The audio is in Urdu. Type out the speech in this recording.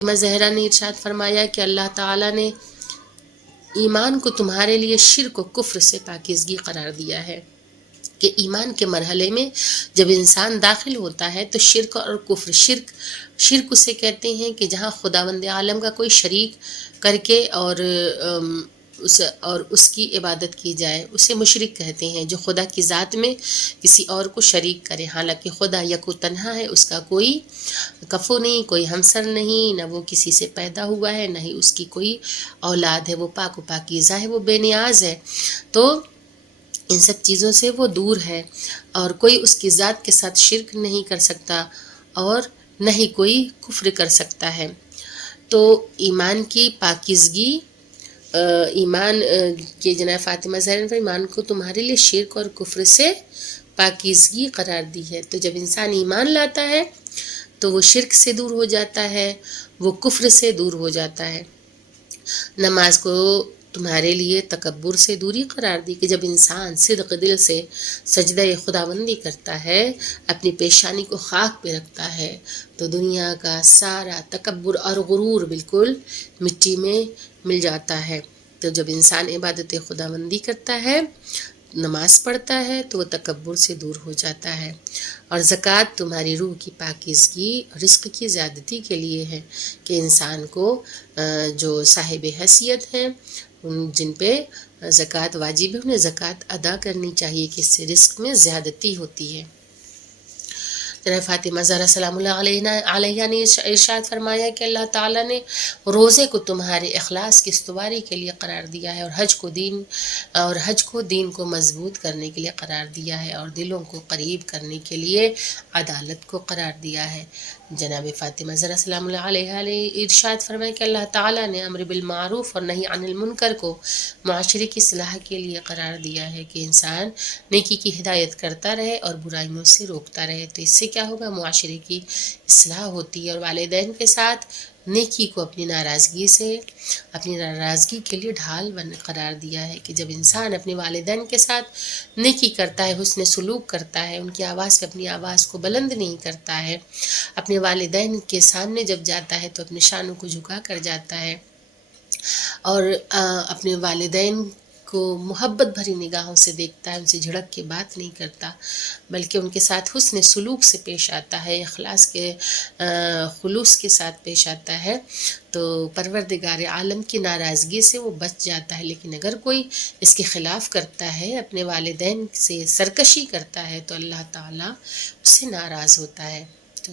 زہرا نے ارشاد فرمایا کہ اللہ تعالیٰ نے ایمان کو تمہارے لیے شرک و کفر سے پاکیزگی قرار دیا ہے، کہ ایمان کے مرحلے میں جب انسان داخل ہوتا ہے تو شرک اور کفر، شرک اسے کہتے ہیں کہ جہاں خداوند عالم کا کوئی شریک کر کے اور اس کی عبادت کی جائے، اسے مشرک کہتے ہیں، جو خدا کی ذات میں کسی اور کو شریک کرے، حالانکہ خدا یک و تنہا ہے، اس کا کوئی کفو نہیں، کوئی ہمسر نہیں، نہ وہ کسی سے پیدا ہوا ہے، نہ ہی اس کی کوئی اولاد ہے، وہ پاک و پاکیزہ ہے، وہ بے نیاز ہے، تو ان سب چیزوں سے وہ دور ہے، اور کوئی اس کی ذات کے ساتھ شرک نہیں کر سکتا اور نہ ہی کوئی کفر کر سکتا ہے۔ تو ایمان کی پاکیزگی، ایمان کے جناب فاطمہ زہرا نے ایمان کو تمہارے لیے شرک اور کفر سے پاکیزگی قرار دی ہے۔ تو جب انسان ایمان لاتا ہے تو وہ شرک سے دور ہو جاتا ہے، وہ کفر سے دور ہو جاتا ہے۔ نماز کو تمہارے لیے تکبر سے دوری قرار دی، کہ جب انسان صدق دل سے سجدہ خداوندی کرتا ہے، اپنی پیشانی کو خاک پہ رکھتا ہے، تو دنیا کا سارا تکبر اور غرور بالکل مٹی میں مل جاتا ہے۔ تو جب انسان عبادت خداوندی کرتا ہے، نماز پڑھتا ہے، تو وہ تکبر سے دور ہو جاتا ہے۔ اور زکوٰۃ تمہاری روح کی پاکیزگی اور رزق کی زیادتی کے لیے ہے، کہ انسان کو جو صاحب حیثیت ہیں، جن پہ زکوٰۃ واجب ہے، انہیں زکوٰۃ ادا کرنی چاہیے، کہ اس سے رزق میں زیادتی ہوتی ہے۔ جناب فاطمہ زہرا سلام اللہ علیہ نے ارشاد فرمایا کہ اللہ تعالیٰ نے روزے کو تمہارے اخلاص کی استواری کے لیے قرار دیا ہے، اور حج کو دین کو مضبوط کرنے کے لیے قرار دیا ہے، اور دلوں کو قریب کرنے کے لیے عدالت کو قرار دیا ہے۔ جناب فاطمہ زہرا سلام اللہ علیہ نے ارشاد فرمایا کہ اللہ تعالیٰ نے امر بالمعروف اور نہی عن المنکر کو معاشرے کی اصلاح کے لیے قرار دیا ہے، کہ انسان نیکی کی ہدایت کرتا رہے اور برائیوں سے روکتا رہے، تو اس سے کیا ہوگا؟ معاشرے کی اصلاح ہوتی ہے۔ اور والدین کے ساتھ نیکی کو اپنی ناراضگی کے لیے ڈھال قرار دیا ہے، کہ جب انسان اپنے والدین کے ساتھ نیکی کرتا ہے، حسن سلوک کرتا ہے، ان کی آواز پہ اپنی آواز کو بلند نہیں کرتا ہے، اپنے والدین کے سامنے جب جاتا ہے تو اپنے شانوں کو جھکا کر جاتا ہے، اور اپنے والدین کو محبت بھری نگاہوں سے دیکھتا ہے، ان سے جھڑک کے بات نہیں کرتا، بلکہ ان کے ساتھ حسن سلوک سے پیش آتا ہے، خلوص کے ساتھ پیش آتا ہے، تو پروردگار عالم کی ناراضگی سے وہ بچ جاتا ہے۔ لیکن اگر کوئی اس کے خلاف کرتا ہے، اپنے والدین سے سرکشی کرتا ہے، تو اللہ تعالیٰ اس سے ناراض ہوتا ہے۔ تو